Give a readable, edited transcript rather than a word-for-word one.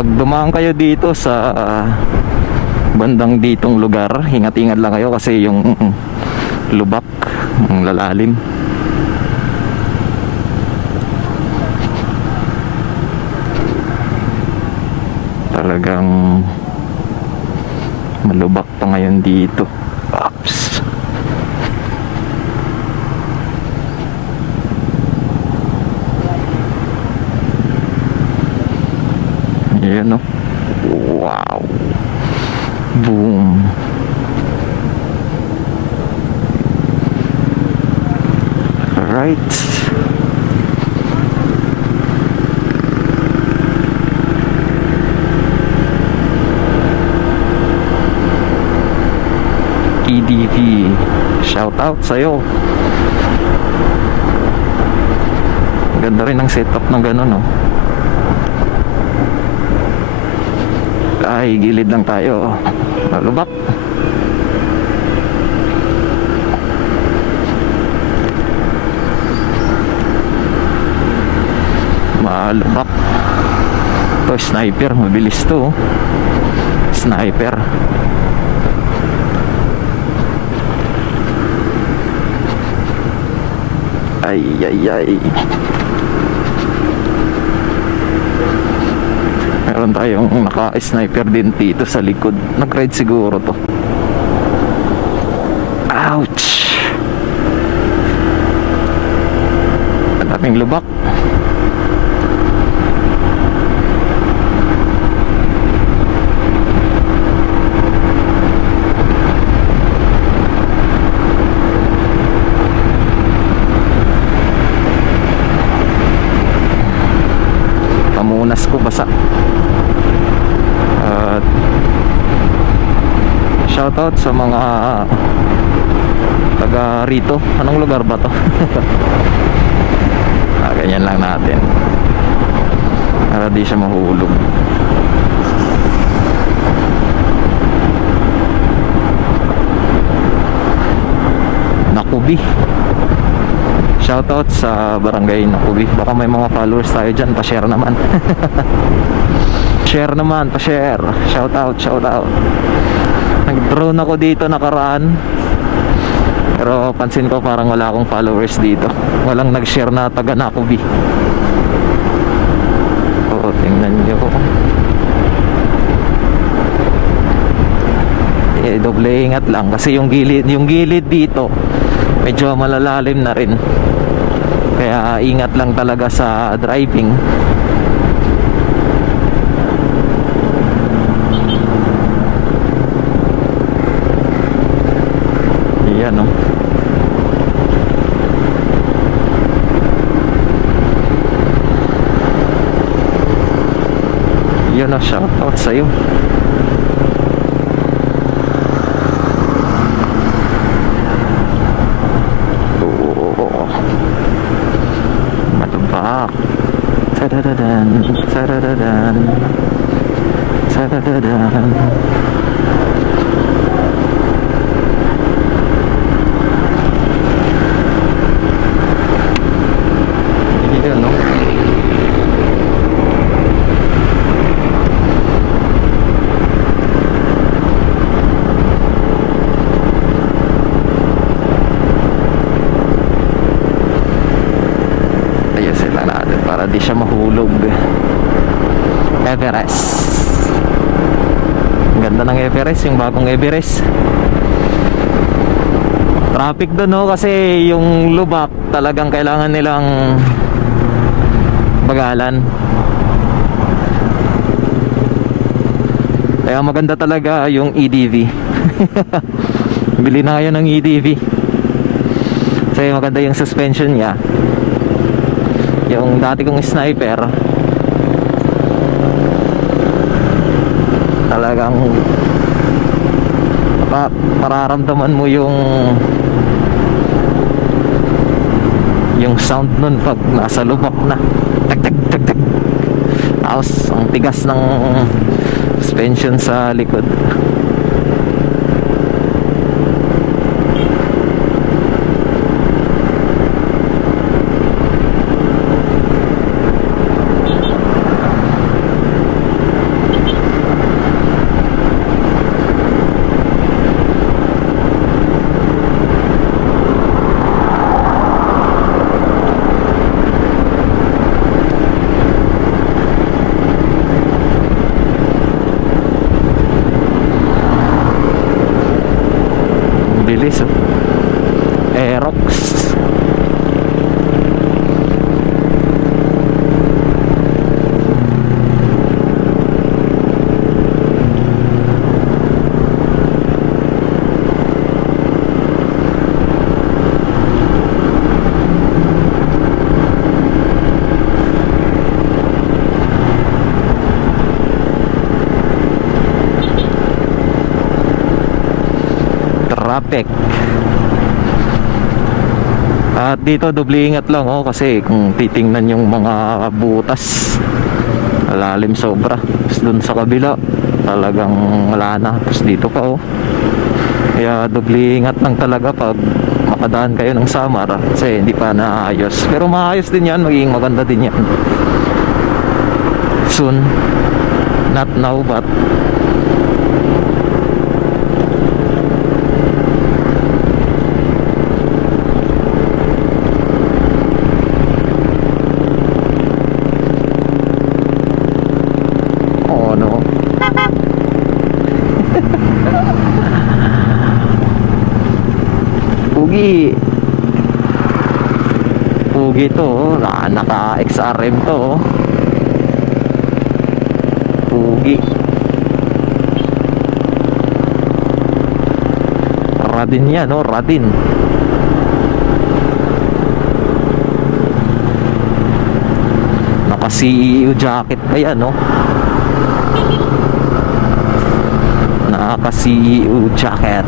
Pag dumaan kayo dito sa bandang ditong lugar, ingat-ingat lang kayo kasi yung lubak, ang lalalim. Talagang malubak pa ngayon dito. Oops. Ayan, no? Wow. Boom. Alright. EDV, shout out sa'yo. Ganda rin ang setup ng gano'n, no? Ay, gilid lang tayo. Malubak. Malubak. Ito, sniper. Mabilis to. Sniper. Ay, ay, ay. Meron tayong naka-sniper din dito sa likod. Nag-ride siguro to. Ouch! Ang daming lubak. Pamunas ko basa. Shoutout sa mga taga rito. Anong lugar ba to? Ganyan lang natin para di siya mahulog. Nakubi. Shoutout sa barangay Nakubi. Baka may mga followers tayo dyan. Pa-share naman. Share naman, pa-share. Shoutout, shoutout. Nag-drone ako dito nakaraan, pero pansin ko parang wala akong followers dito. Walang nag-share na taga Nakubi. Oo, tingnan nyo. Doble ingat lang kasi yung gilid dito medyo malalalim na rin. Kaya ingat lang talaga sa driving. Yan, no? Yun, no? Shoutout sa'yo. Oo. Matubak. Tadadadan. Tadadadan. Tadadadan. Para di siya mahulog. Everest. Ang ganda ng Everest, yung bagong Everest. Traffic doon, no? Kasi yung lubak talagang kailangan nilang bagalan. Kaya maganda talaga yung EDV. Bili na kayo ng EDV kasi maganda yung suspension niya. Yung dati kong sniper talagang mararamdaman mo yung sound nun pag nasa lubak na. Tag tag tag tag. Tapos ang tigas ng suspension sa likod. Traffic. At dito doble ingat lang kasi kung titingnan yung mga butas, malalim sobra. Tapos dun sa kabila talagang wala na. Tapos dito pa kaya doble ingat lang talaga pag makadaan kayo ng Samar kasi hindi pa naayos. Pero maayos din yan, magiging maganda din yan soon. Not now but Pugi. Pugi to, naka XRM to. Pugi. Radin yan, Radin. Naka CEO jacket pa yan, Naka CEO jacket.